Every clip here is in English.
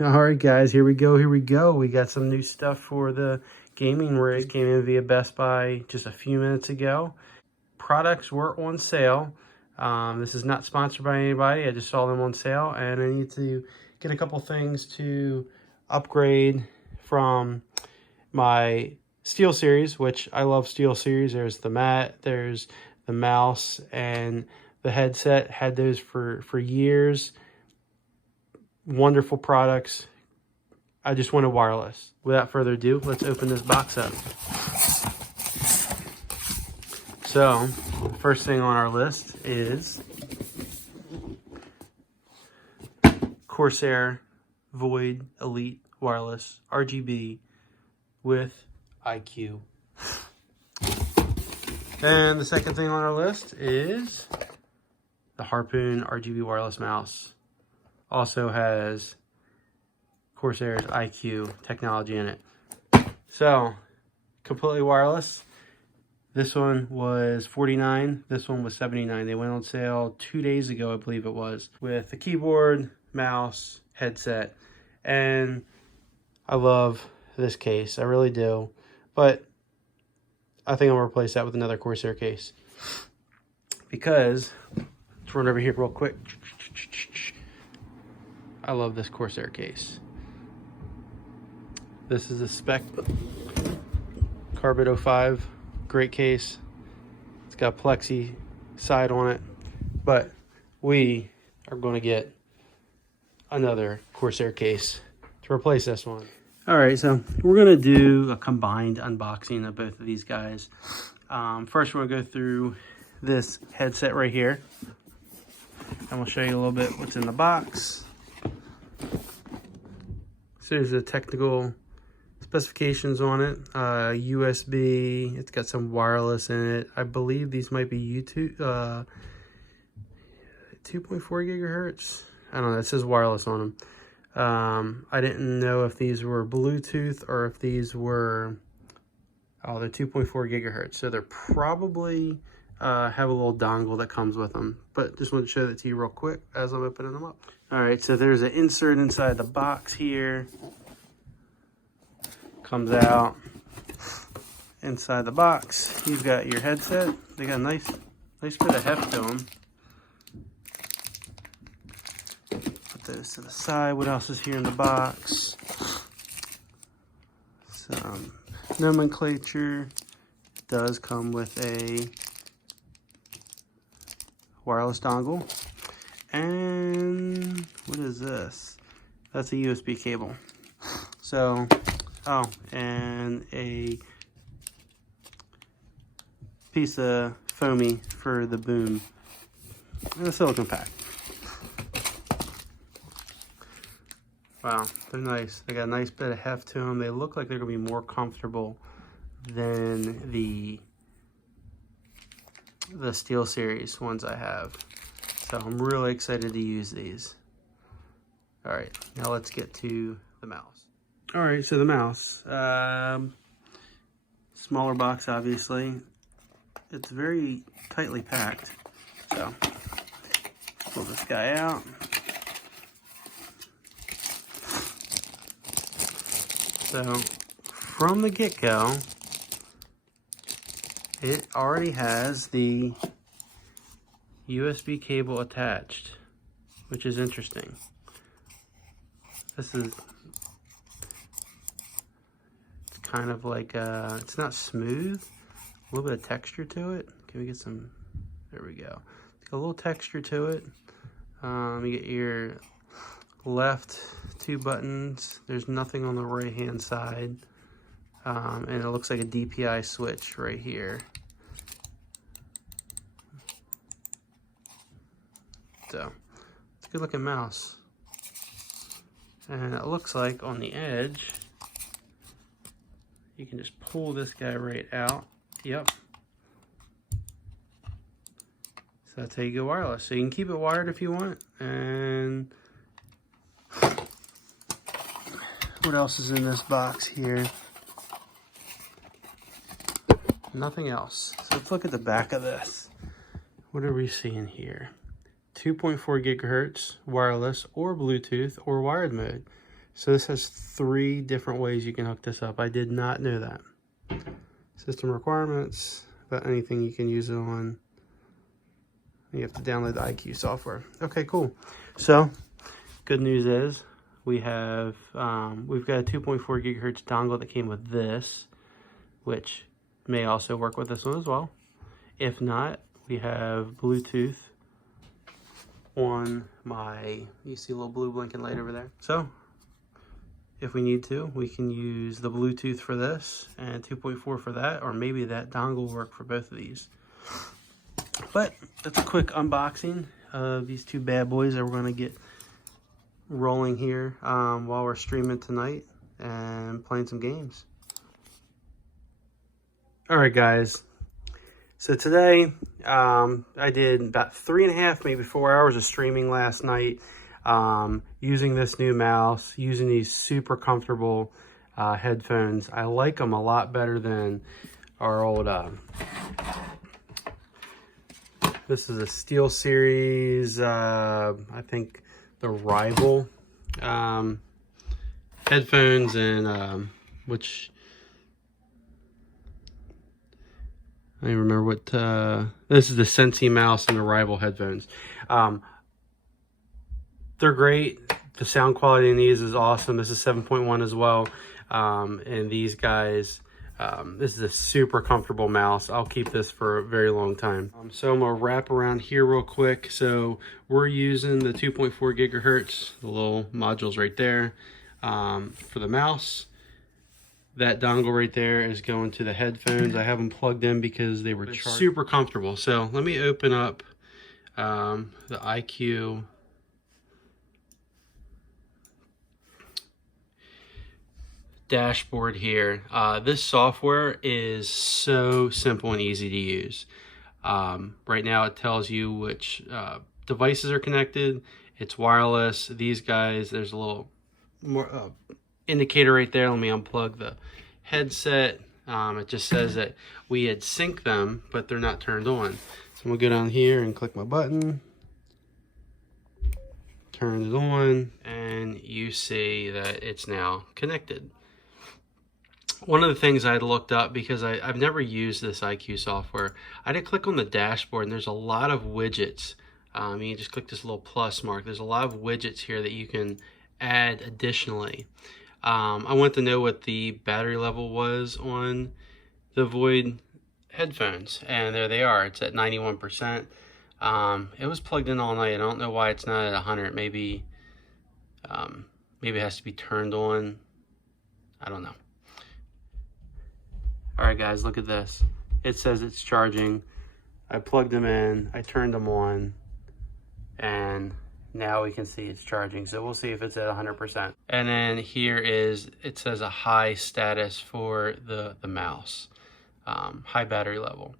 All right, guys, here we go. We got some new stuff for the gaming rig. Came in via Best Buy just a few minutes ago. Products were on sale. This is not sponsored by anybody. I just saw them on sale, and I need to get a couple things to upgrade from my SteelSeries, which I love SteelSeries. There's the mat, there's the mouse, and the headset. Had those for years. Wonderful products. I just wanted wireless. Without further ado, let's open this box up. So, first thing on our list is Corsair Void Elite Wireless RGB with IQ. And the second thing on our list is the Harpoon RGB wireless mouse. Also has Corsair's IQ technology in it. So, completely wireless. This one was $49. This one was $79. They went on sale 2 days ago, I believe it was, with the keyboard, mouse, headset. And I love this case. I really do. But I think I'm going to replace that with another Corsair case. Because, let's run over here real quick. I love this Corsair case. This is a spec Carbon 05. Great case. It's got plexi side on it. But we are going to get another Corsair case to replace this one. Alright, so we're going to do a combined unboxing of both of these guys. First, we're going to go through this headset right here. And we'll show you a little bit what's in the box. So there's the technical specifications on it. USB, it's got some wireless in it. I believe these might be YouTube, 2.4 gigahertz. I don't know, it says wireless on them. I didn't know if these were Bluetooth or if these were, oh, they're 2.4 gigahertz. So they're probably have a little dongle that comes with them. But just want to show that to you real quick as I'm opening them up. All right, so there's an insert inside the box here. Comes out. Inside the box, you've got your headset. They got a nice bit of heft to them. Put those to the side. What else is here in the box? Some nomenclature. It does come with a wireless dongle. And what is this? That's a USB cable. So, oh, and a piece of foamy for the boom. And a silicone pack. Wow, they're nice. They got a nice bit of heft to them. They look like they're going to be more comfortable than the SteelSeries ones I have. So I'm really excited to use these. All right, now let's get to the mouse. All right, so the mouse. Smaller box, obviously. It's very tightly packed. So pull this guy out. So from the get-go, it already has the USB cable attached, which is interesting. This is, it's kind of like, it's not smooth, a little bit of texture to it. Can we get some, there we go. It's got a little texture to it. You get your left 2 buttons. There's nothing on the right hand side. And it looks like a DPI switch right here. So, it's a good looking mouse. And it looks like on the edge, you can just pull this guy right out. Yep. So that's how you go wireless. So you can keep it wired if you want. And what else is in this box here? Nothing else. So let's look at the back of this. What are we seeing here? 2.4 gigahertz wireless or Bluetooth or wired mode. So this has 3 different ways you can hook this up. I did not know that. System requirements, about anything you can use it on. You have to download the IQ software. Okay, cool. So, good news is we've got a 2.4 gigahertz dongle that came with this, which may also work with this one as well. If not, we have Bluetooth on my, you see a little blue blinking light over there. So, if we need to, we can use the Bluetooth for this and 2.4 for that, or maybe that dongle will work for both of these. But that's a quick unboxing of these 2 bad boys that we're going to get rolling here while we're streaming tonight and playing some games. Alright guys, so today I did about 3.5, maybe 4 hours of streaming last night using this new mouse, using these super comfortable headphones. I like them a lot better than our old this is a SteelSeries, I think the rival headphones, and which I don't even remember what, this is the Sensi mouse and the rival headphones. They're great. The sound quality in these is awesome. This is 7.1 as well. And these guys, this is a super comfortable mouse. I'll keep this for a very long time. So I'm gonna wrap around here real quick. So we're using the 2.4 gigahertz, the little modules right there, for the mouse. That dongle right there is going to the headphones. I have them plugged in because they were super comfortable. So let me open up the IQ dashboard here. This software is so simple and easy to use. Right now it tells you which devices are connected. It's wireless. These guys, there's a little more indicator right there. Let me unplug the headset. It just says that we had synced them, but they're not turned on. So I'm gonna go down here and click my button, turn it on, and you see that it's now connected. One of the things I had looked up, because I've never used this IQ software, I did click on the dashboard, and there's a lot of widgets. You just click this little plus mark. There's a lot of widgets here that you can add additionally. I want to know what the battery level was on the Void headphones, and there they are. It's at 91%. It was plugged in all night. I don't know why it's not at 100. Maybe it has to be turned on. I don't know. All right, guys, look at this. It says it's charging. I plugged them in. I turned them on, and now we can see it's charging. So we'll see if it's at 100%. And then here is, it says a high status for the mouse, high battery level.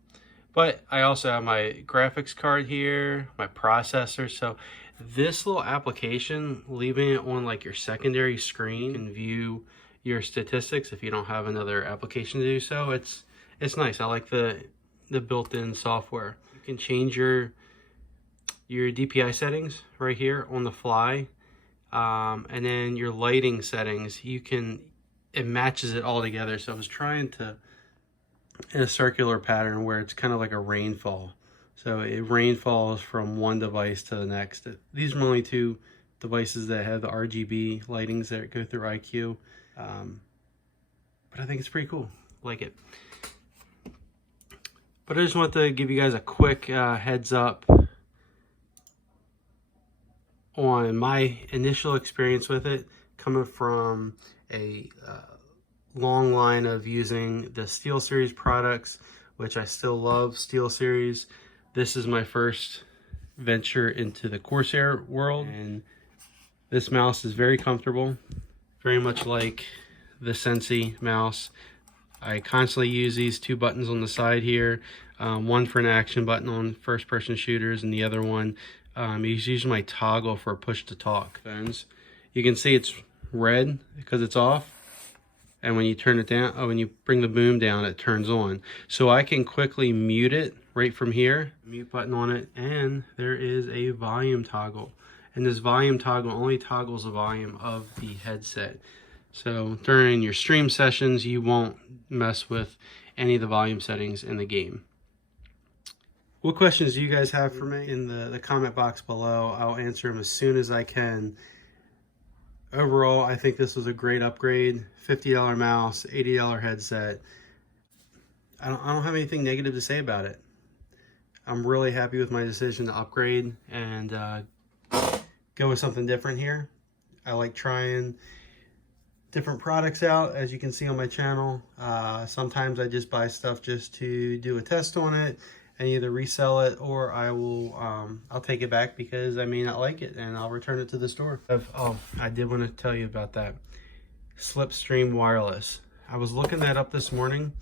But I also have my graphics card here, my processor. So this little application, leaving it on like your secondary screen, can view your statistics if you don't have another application to do so. It's nice. I like the built-in software. You can change your DPI settings right here on the fly, and then your lighting settings, it matches it all together. So I was trying to, in a circular pattern where it's kind of like a rainfall. So it rainfalls from one device to the next. These are only 2 devices that have the RGB lightings that go through IQ. But I think it's pretty cool. Like it. But I just want to give you guys a quick heads up on my initial experience with it, coming from a long line of using the SteelSeries products, which I still love SteelSeries. This is my first venture into the Corsair world, and this mouse is very comfortable, very much like the Sensi mouse. I constantly use these 2 buttons on the side here, one for an action button on first-person shooters, and the other one is usually my toggle for push-to-talk phones. You can see it's red because it's off, and when you turn it down, when you bring the boom down, it turns on. So I can quickly mute it right from here, mute button on it, and there is a volume toggle. and this volume toggle only toggles the volume of the headset. So during your stream sessions, you won't mess with any of the volume settings in the game. What questions do you guys have for me? In the comment box below, I'll answer them as soon as I can. Overall, I think this was a great upgrade. $50 mouse, $80 headset. I don't have anything negative to say about it. I'm really happy with my decision to upgrade and go with something different here. I like trying different products out, as you can see on my channel. Sometimes I just buy stuff just to do a test on it and either resell it, or I'll take it back because I may not like it and I'll return it to the store. Oh, I did want to tell you about that. Slipstream wireless. I was looking that up this morning.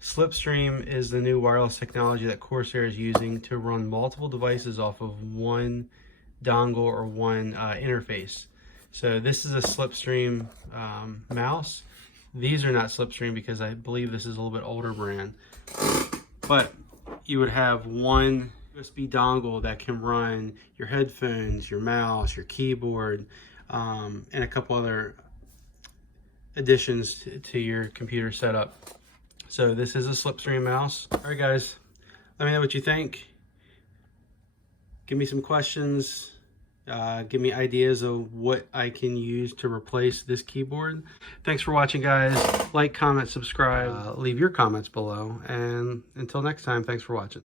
Slipstream is the new wireless technology that Corsair is using to run multiple devices off of one dongle or one interface. So this is a Slipstream mouse. These are not Slipstream because I believe this is a little bit older brand. But you would have one USB dongle that can run your headphones, your mouse, your keyboard, and a couple other additions to your computer setup. So this is a Slipstream mouse. All right, guys, let me know what you think. Give me some questions. Give me ideas of what I can use to replace this keyboard. Thanks for watching, guys. Like, comment, subscribe. Leave your comments below. And until next time, thanks for watching.